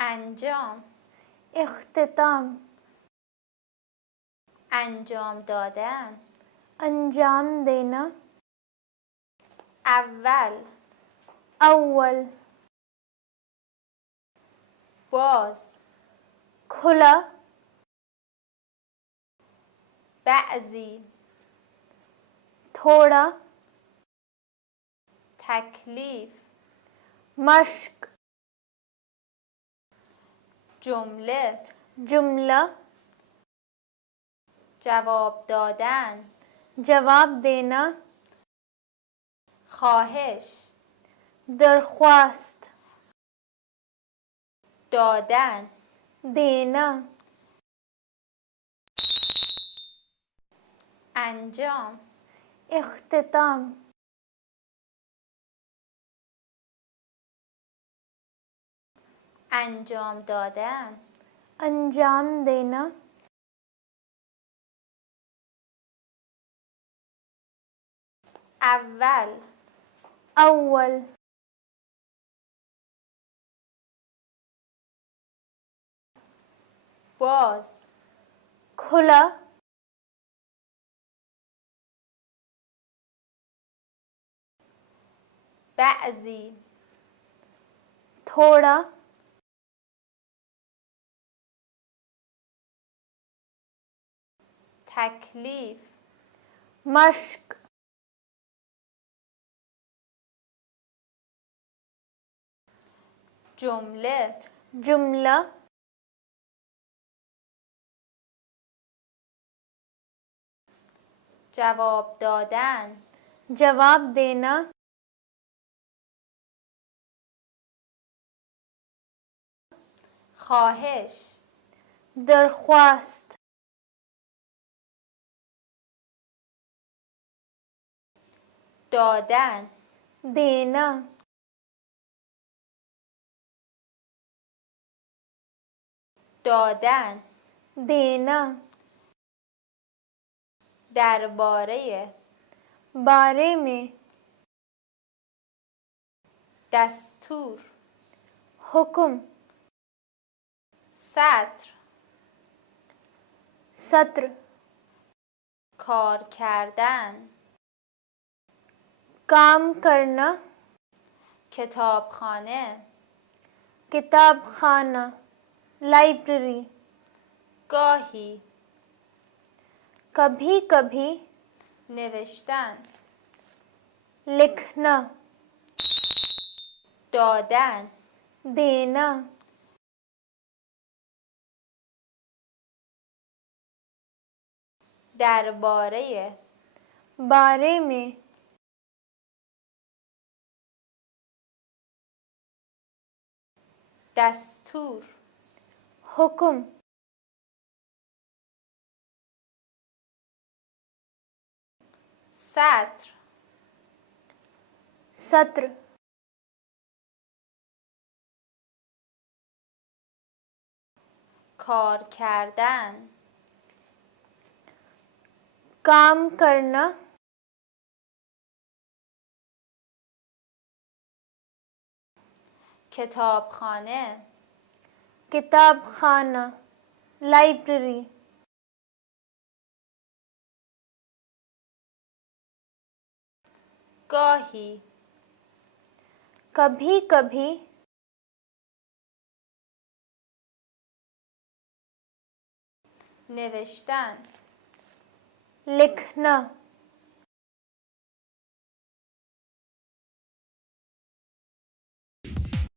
انجام، اختتام، انجام دادن، انجام دینا، اول، اول، باز، کھلا، بعضی، تھوڑا، تکلیف، مشق، جمله، جملہ، جواب دادن، جواب دینا، خواهش، درخواست، دادن، دینا، انجام، اختتام، انجام دادن، انجام دینا، اول، اول، باز، کھلا، بعضی، تھوڑا، تکلیف، مشق، جمله، جملہ، جواب دادن، جواب دینا، خواهش، درخواست، دادن، دینا، دادن، دینا، درباره، بارے میں، دستور، حکم، سطر، سطر، کار کردن، کام کرنا، کتابخانه، کتاب خانہ، لائبریری، گاهی، کبھی کبھی، نوشتن، لکھنا، دادن، دینا، درباره، بارے میں، دستور، حکم، سطر، سطر، کار کردن، کام کرنا، کتابخانه، کتاب خانہ، لائبریری، گاهی، کبھی کبھی، نوشتن، لکھنا،